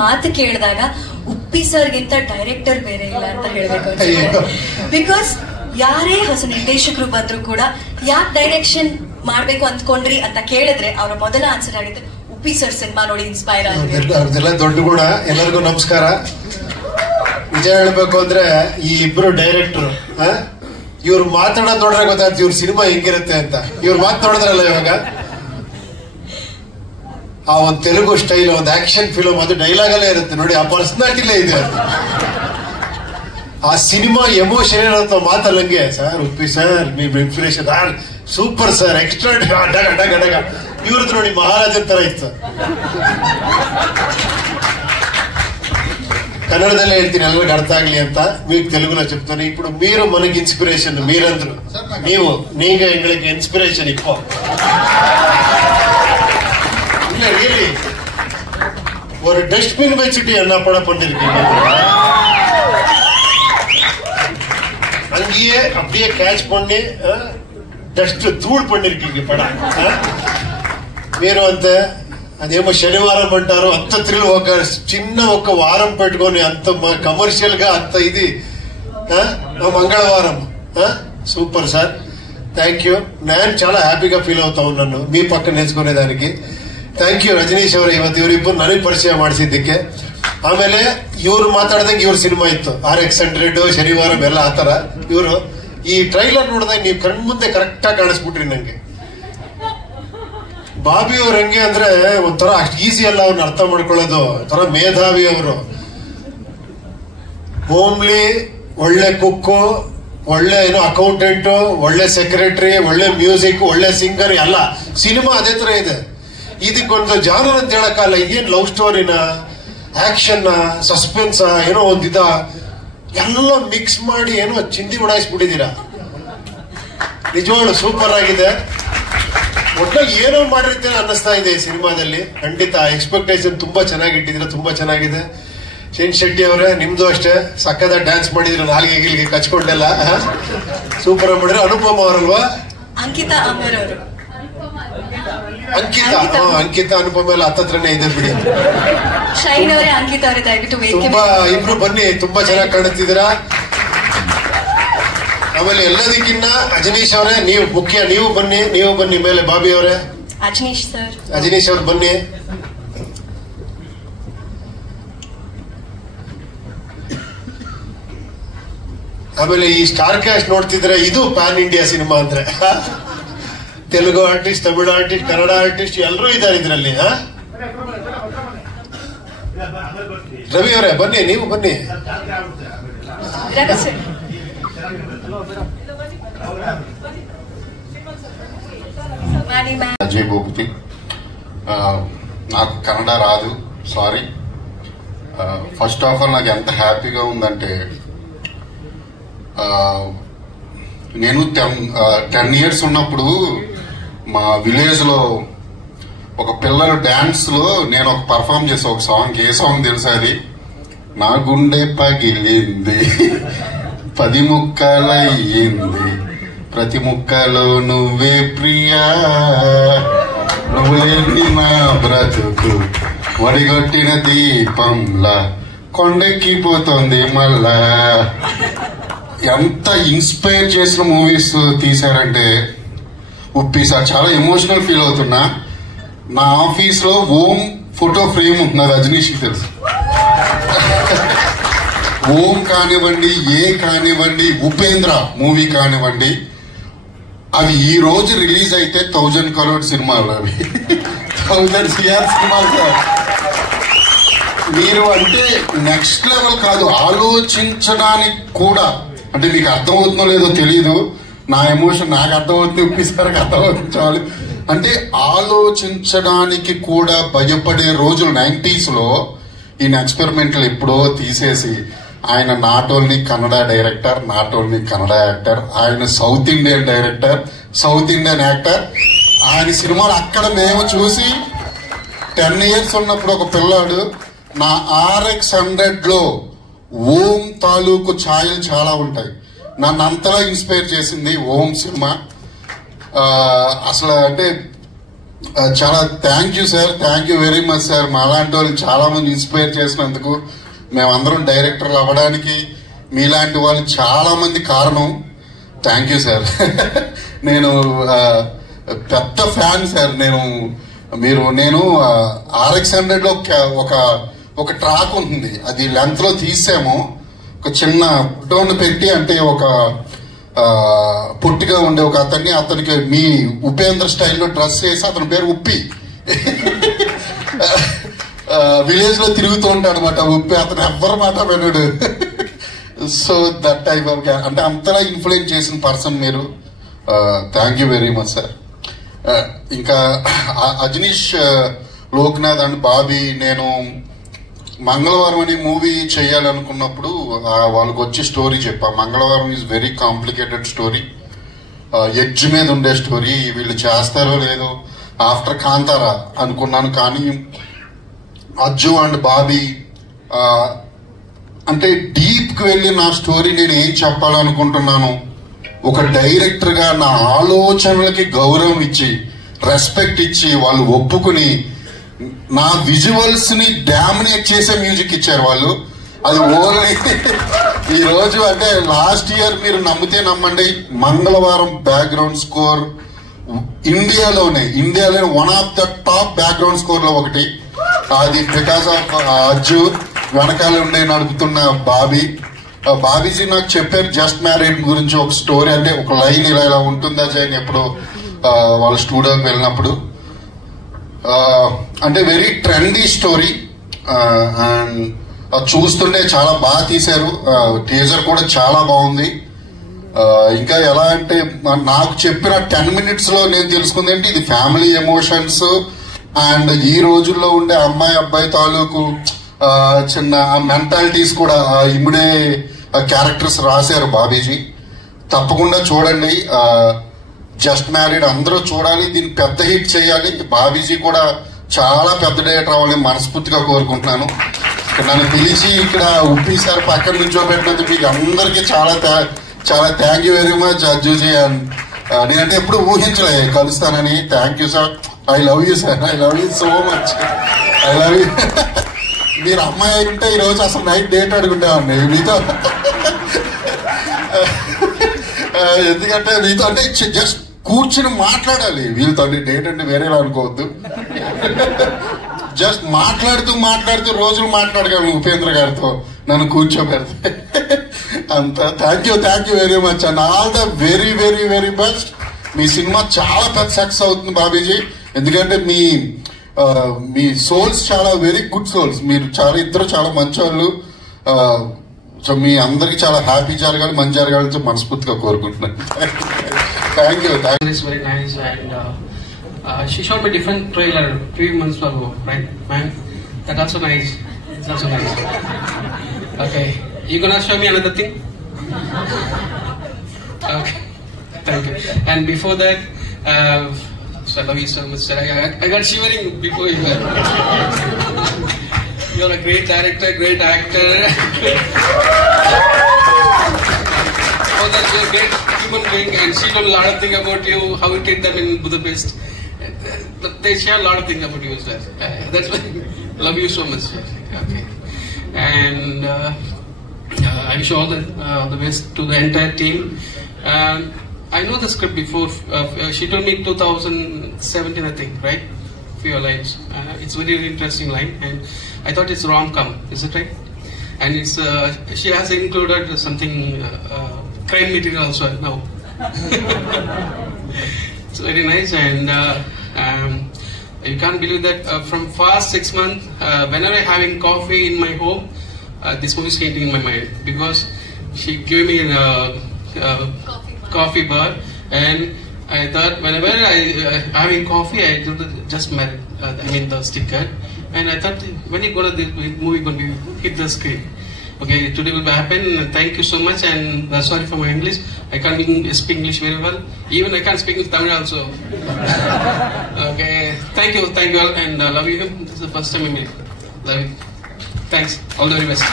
ಮಾತು ಕೇಳಿದಾಗ ಉಪ್ಪಿ ಸರ್ಗಿಂತ ಡೈರೆಕ್ಟರ್ ಬೇರೆ ಇಲ್ಲ ಅಂತ ಹೇಳ್ಬೇಕು ಅನ್ಸುತ್ತೆ. ಬಿಕಾಸ್ ಯಾರೇ ಹೊಸ ನಿರ್ದೇಶಕರು ಬಂದ್ರು ಕೂಡ ಯಾಕೆ ಡೈರೆಕ್ಷನ್ ಮಾಡ್ಬೇಕು ಅಂದ್ಕೊಂಡ್ರಿ ಅಂತ ಕೇಳಿದ್ರೆ ಅವರ ಮೊದಲ ಆನ್ಸರ್ ಆಗಿತ್ತು ಉಪ್ಪಿ ಸರ್ ಸಿನಿಮಾ ನೋಡಿ ಇನ್ಸ್ಪೈರ್ ಆಗಿದೆ. ಅವ್ರದ್ದೆಲ್ಲ ದೊಡ್ಡ ಗುಣ. ಎಲ್ಲರಿಗೂ ನಮಸ್ಕಾರ. ನಿಜ ಹೇಳ್ಬೇಕು ಅಂದ್ರೆ ಈ ಇಬ್ರು ಡೈರೆಕ್ಟರ್ ಇವ್ರು ಮಾತಾಡೋದ್ ನೋಡ್ರೆ ಗೊತ್ತಾಯ್ತು ಇವ್ರ ಸಿನಿಮಾ ಹೆಂಗಿರುತ್ತೆ ಅಂತ. ಇವ್ರು ಮಾತಾಡೋದ್ರಲ್ಲ ಇವಾಗ ಆ ಒಂದು ತೆಲುಗು ಸ್ಟೈಲ್, ಒಂದು ಆಕ್ಷನ್ ಫಿಲ್ಮ್, ಅದು ಡೈಲಾಗ್ ಅಲ್ಲೇ ಇರುತ್ತೆ ನೋಡಿ, ಆ ಪರ್ಸನಾಲಿಟಿಲೇ ಇದೆ. ಆ ಸಿನಿಮಾ ಎಮೋಷನ್ ಏನಂತ ಮಾತಲ್ಲಂಗೆ, ಸರ್ ಉಪ್ಪಿ ಸರ್ ನೀವು ಇನ್ಸ್ಪಿರೇಷನ್ ಸೂಪರ್ ಸರ್ ಎಕ್ಸ್ಟ್ರಾ ಡಗ ಡಗ ಡಗ. ಇವ್ರದ್ದು ನೋಡಿ ಮಹಾರಾಜನ್ ತರ ಇತ್ತು. కన్నడదల్లే ಹೇಳ್ತೀನಿ ಎಲ್ಲರಿಗೂ ಅರ್ಥ ಆಗ್ಲಿ ಅಂತ. మీకు తెలుగులో చెప్తాను. ఇప్పుడు మీరు మనకి ఇన్స్పిరేషన్, మీరందరూ நீங்க எங்களுக்கு இன்ஸ்பிரேஷன். இப்போ இல்ல ரியலி ஒரு டஸ்ட்பின் வச்சுட்டு என்ன படம் பண்ணிருக்கீங்க, அங்கேயே அப்படியே கேட்ச் பண்ணி డస్ట్ ధూళ్ పండిరికీங்க పడం. మీరు అంతే అదేమో శనివారం అంటారు, అంత థ్రిల్, ఒక చిన్న ఒక వారం పెట్టుకొని అంత కమర్షియల్ గా అంత ఇది మంగళవారం. Super sir, thank you. నేను చాలా హ్యాపీగా ఫీల్ అవుతా ఉన్నాను మీ పక్కన నేర్చుకునేదానికి. ಥ್ಯಾಂಕ್ ಯು ರಜನೀಶ್ ಅವರೇ, ಇವತ್ತು ಇವರಿಬ್ಬರು ನನಗೆ ಪರಿಚಯ ಮಾಡಿಸಿದ್ದಕ್ಕೆ. ಆಮೇಲೆ ಇವ್ರು ಮಾತಾಡ್ದಂಗೆ ಇವ್ರ ಸಿನಿಮಾ ಇತ್ತು RX100, ಶನಿವಾರ ಎಲ್ಲ ಆತರ. ಇವರು ಈ ಟ್ರೈಲರ್ ನೋಡಿದಾಗ ನೀವು ಕಣ್ಮುಂದೆ ಕರೆಕ್ಟ್ ಆಗಿ ಕಾಣಿಸ್ಬಿಟ್ರಿ ನಂಗೆ. ಬಾಬಿ ಅವ್ರ ಹೆಂಗೆ ಅಂದ್ರೆ ಒಂಥರ ಅಷ್ಟು ಈಸಿ ಅಲ್ಲ ಅವ್ರನ್ನ ಅರ್ಥ ಮಾಡ್ಕೊಳ್ಳೋದು, ಒಂಥರ ಮೇಧಾವಿ ಅವರು. ಹೋಮ್ಲಿ, ಒಳ್ಳೆ ಕುಕ್ಕು, ಒಳ್ಳೆ ಏನೋ ಅಕೌಂಟೆಂಟ್, ಒಳ್ಳೆ ಸೆಕ್ರೆಟರಿ, ಒಳ್ಳೆ ಮ್ಯೂಸಿಕ್, ಒಳ್ಳೆ ಸಿಂಗರ್ ಎಲ್ಲ. ಸಿನಿಮಾ ಅದೇ ತರ ಇದೆ. ಇದಕ್ಕೊಂದು ಜಾನರ್ ಅಂತ ಹೇಳಕ್ಕಲ್ಲ. ಇದೇನು ಲವ್ ಸ್ಟೋರಿನ, ಆಕ್ಷನ್, ಸಸ್ಪೆನ್ಸ್, ಏನೋ ಒಂದಿದ ಎಲ್ಲ ಮಿಕ್ಸ್ ಮಾಡಿ ಏನೋ ಚಿಂದಿ ಉಡಾಯಿಸ್ಬಿಟ್ಟಿದ್ದೀರಾ. ನಿಜವಾಗ್ಲು ಸೂಪರ್ ಆಗಿದೆ. ಒಟ್ಟಲ್ಲಿ ಏನೋ ಮಾಡಿರ್ತೀರ ಅನ್ನಿಸ್ತಾ ಇದೆ ಈ ಸಿನಿಮಾದಲ್ಲಿ. ಖಂಡಿತ ಎಕ್ಸ್ಪೆಕ್ಟೇಷನ್ ತುಂಬಾ ಚೆನ್ನಾಗಿಟ್ಟಿದ್ದೀರಾ, ತುಂಬಾ ಚೆನ್ನಾಗಿದೆ. ಶೇನ್ ಶೆಟ್ಟಿ ಅವರೇ, ನಿಮ್ದು ಅಷ್ಟೇ ಸಕ್ಕದ ಡ್ಯಾನ್ಸ್ ಮಾಡಿದಿರ, ನಾಲ್ಗೆ ಗೀಲ್ಗೆ ಕಚ್ಕೊಂಡೆಲ್ಲ ಸೂಪರ್ ಆಗಿ ಮಾಡಿದ್ರೆ. ಅನುಪಮ ಅವರಲ್ವಾ? ಅಂಕಿತಾ ಅಮರ್ ಅವರು. ಅಂಕಿತಾ ಅನುಪಮ ಎಲ್ಲ ಹತ್ತತ್ರನೇ ಇದೆ ಬಿಡಿ. ಶೈನ್ ಅವರೇ, ಅಂಕಿತಾ ಅವರೇ, ದಯವಿಟ್ಟು ತುಂಬಾ ಇಬ್ರು ಬನ್ನಿ, ತುಂಬಾ ಚೆನ್ನಾಗಿ ಕಾಣುತ್ತಿದ್ದೀರಾ. ಆಮೇಲೆ ಎಲ್ಲದಕ್ಕಿನ್ನ ಅಜನೀಶ್ ಅವರೇ ನೀವು ಮುಖ್ಯ, ನೀವು ಬನ್ನಿ ಮೇಲೆ. ಬಾಬಿ ಅವರೇ, ಅಜನೀಶ್ ಅವ್ರು ಬನ್ನಿ. ಆಮೇಲೆ ಈ ಸ್ಟಾರ್ ಕ್ಯಾಸ್ಟ್ ನೋಡ್ತಿದ್ರೆ ಇದು ಪ್ಯಾನ್ ಇಂಡಿಯಾ ಸಿನಿಮಾ ಅಂದ್ರೆ. Telugu artist, Tamil artist, Kannada artist ಎಲ್ಲರೂ ಇದ್ದಾರೆ ಇದರಲ್ಲಿ. ರವಿ ಅವರೇ ಬನ್ನಿ, ನೀವು ಬನ್ನಿ. అజయ్ భూపతి. నాకు కన్నడ రాదు, సారీ. ఫస్ట్ ఆఫ్ ఆల్ నాకు ఎంత హ్యాపీగా ఉందంటే, నేను 10 years ఉన్నప్పుడు మా విలేజ్ లో ఒక పిల్లల డాన్స్ లో నేను ఒక పర్ఫార్మ్ చేసా ఒక సాంగ్. ఏ సాంగ్ తెలుసా అది? నా గుండె పగిలింది 10 ముక్కలయ్యింది, ప్రతి ముక్కలో నువ్వే ప్రియా, నువ్వేంటి నా బ్రతుకు వడిగొట్టిన దీపంలా కొండెక్కిపోతుంది మళ్ళా. ఎంత ఇన్స్పైర్ చేసిన మూవీస్ తీశారంటే ఉప్పి సార్. చాలా ఎమోషనల్ ఫీల్ అవుతున్నా. నా ఆఫీస్ లో ఓం ఫోటో ఫ్రేమ్ ఉంటుంది, రజనీష్కి తెలుసు. ఓం కానివ్వండి, కానివ్వండి, ఉపేంద్ర మూవీ కానివ్వండి, అవి ఈ రోజు రిలీజ్ అయితే 1000 crore సినిమాలు, అవి 1000 CR సినిమాలు సార్. మీరు అంటే నెక్స్ట్ లెవెల్ కాదు, ఆలోచించడానికి కూడా. అంటే మీకు అర్థమవుతుందో లేదో తెలీదు, నా ఎమోషన్ నాకు అర్థమవుతుంది, ఉప్పిసారికి అర్థమవుతుంది చాలు. అంటే ఆలోచించడానికి కూడా భయపడే రోజులు 90s లో ఈయన ఎక్స్పెరిమెంట్లు ఎప్పుడో తీసేసి, ఆయన not only Kannada director, not only Kannada actor, ఆయన south Indian director, south Indian actor. ఆయన సినిమాలు అక్కడ మేము చూసి 10 years ఉన్నప్పుడు ఒక పిల్లాడు నా RX100 లో ఓం తాలూకు ఛాయలు చాలా ఉంటాయి. నన్ను అంతలా ఇన్స్పైర్ చేసింది ఓం సినిమా. అసలు అంటే చాలా thank you sir, thank you very much sir. మాలాంటి వాళ్ళు చాలా మంది ఇన్స్పైర్ చేసినందుకు, మేమందరం డైరెక్టర్లు అవ్వడానికి మీలాంటి వాళ్ళు చాలా మంది కారణం. Thank you sir. నేను పెద్ద ఫ్యాన్ సార్. నేను RX100 లో ఒక ట్రాక్ ఉంటుంది, అది లెంత్ లో తీసాము. ఒక చిన్న డోన్ పెట్టి, అంటే ఒక పొట్టిగా ఉండే ఒక అతనికి మీ ఉపేంద్ర స్టైల్లో డ్రెస్ వేసి, అతని పేరు ఉప్పి, విలేజ్ లో తిరుగుతూ ఉంటాడు అనమాట ఉప్పి. అతను ఎవ్వరు మాట వినడు. సో దట్ టైప్ ఆఫ్, అంటే అంతలా ఇన్ఫ్లుయెన్స్ చేసిన పర్సన్ మీరు. Thank you very much sir. ఇంకా అజనీష్, లోక్నాథ్ అండ్ బాబీ, నేను మంగళవారం అనే మూవీ చేయాలనుకున్నప్పుడు వాళ్ళకి వచ్చి స్టోరీ చెప్పా. మంగళవారం is very complicated story, edge మీద ఉండే స్టోరీ. వీళ్ళు చేస్తారో లేదో ఆఫ్టర్ కాంతారా అనుకున్నాను. కానీ అజ్జు అండ్ బాబీ అంటే డీప్ కి వెళ్ళి నా స్టోరీ నేను ఏం చెప్పాలనుకుంటున్నాను, ఒక డైరెక్టర్ గా నా ఆలోచనలకి గౌరవం ఇచ్చి, రెస్పెక్ట్ ఇచ్చి, వాళ్ళు ఒప్పుకుని నా విజువల్స్ ని డామినేట్ చేసే మ్యూజిక్ ఇచ్చారు వాళ్ళు. అది ఓన్లీ ఈ రోజు, అంటే లాస్ట్ ఇయర్ మీరు నమ్మితే నమ్మండి, మంగళవారం బ్యాక్గ్రౌండ్ స్కోర్ ఇండియాలోనే one of the top background score లో ఒకటి. అది బికాస్ ఆఫ్ అజ్జు, వెనకాల ఉండే నడుపుతున్న బాబీజీ నాకు చెప్పారు జస్ట్ మ్యారీడ్ గురించి ఒక స్టోరీ, అంటే ఒక లైన్ ఇలా ఉంటుందా జైన్ ఎప్పుడు వాళ్ళ స్టూడియోకి వెళ్ళినప్పుడు. అంటే వెరీ ట్రెండీ స్టోరీ, అండ్ చూస్తుంటే చాలా బాగా తీశారు. టీజర్ కూడా చాలా బాగుంది. ఇంకా ఎలా అంటే నాకు చెప్పిన 10 minutes లో నేను తెలుసుకుంది ఏంటి, ఇది ఫ్యామిలీ ఎమోషన్స్ అండ్ ఈ రోజుల్లో ఉండే అమ్మాయి అబ్బాయి తాలూకు చిన్న మెంటాలిటీస్ కూడా ఇమిడే క్యారెక్టర్స్ రాశారు బాబీజీ. తప్పకుండా చూడండి. జస్ట్ మ్యారీడ్ అందరూ చూడాలి, దీన్ని పెద్ద హిట్ చేయాలి. బాబీజీ కూడా చాలా పెద్ద డైరెక్టర్ అవ్వాలని మనస్ఫూర్తిగా కోరుకుంటున్నాను. నన్ను పిలిచి ఇక్కడ ఉప్పి సార్ పక్కన నుంచోబెట్టినందుకు మీకు అందరికీ చాలా thank you very much Ajjuji. And నేనంటే ఎప్పుడు ఊహించలే కలుస్తానని. Thank you sir. I love you sir. I love you so much. I love you. మీరు అమ్మాయి ఉంటే ఈ రోజు అసలు నైట్ డేట్ అడుగుంటామండి మీతో. ఎందుకంటే మీతో అంటే జస్ట్ కూర్చుని మాట్లాడాలి. వీళ్ళతో డేట్ అంటే వేరేలా అనుకోవద్దు. జస్ట్ మాట్లాడుతూ రోజులు మాట్లాడగలను ఉపేంద్ర గారితో నన్ను కూర్చోబెడితే. అంత thank you very much and all the very very very best. Me cinema చాలా పెద్ద సక్సెస్ అవుతుంది బాబీజీ. ఎందుకంటే మీ సోల్స్ చాలా వెరీ గుడ్ సోల్స్. మీరు ఇద్దరు చాలా మంచి వాళ్ళు. సో మీ అందరికి చాలా హ్యాపీ జరగాలి, మంచి జరగాలని మనస్ఫూర్తిగా కోరుకుంటున్నాను. Thank you. It's very nice and she showed me different trailer 3 months ago, right, man? That's also nice. It's also nice. Okay, you gonna show me another thing? Okay, thank you. And before that, so I love you so much, sir. I got shivering before you were. You're a great director, great actor. Oh, that's a great human being, and she told a lot of things about you, how you treat them in Budapest. They share a lot of things about you, sir. That's why I love you so much, sir. Okay. And I wish all the best to the entire team. I know the script before. She told me 2017, I think, right? Few lines. It's very interesting line, and I thought it's rom-com. Is it right? And it's she has included something crime material also now. It's very nice, and you can't believe that from past 6 months, whenever I'm having coffee in my home, this movie is hitting in my mind because she gave me a coffee bar, and I thought whenever having coffee, I do just married. The sticker, and I thought when you go to this movie, going to hit the screen. Okay, today will happen. Thank you so much, and sorry for my English. I can't speak English very well. Even I can't speak Tamil also. Okay, thank you all, and love you. This is the first time I meet. Love you. Thanks. All the very best.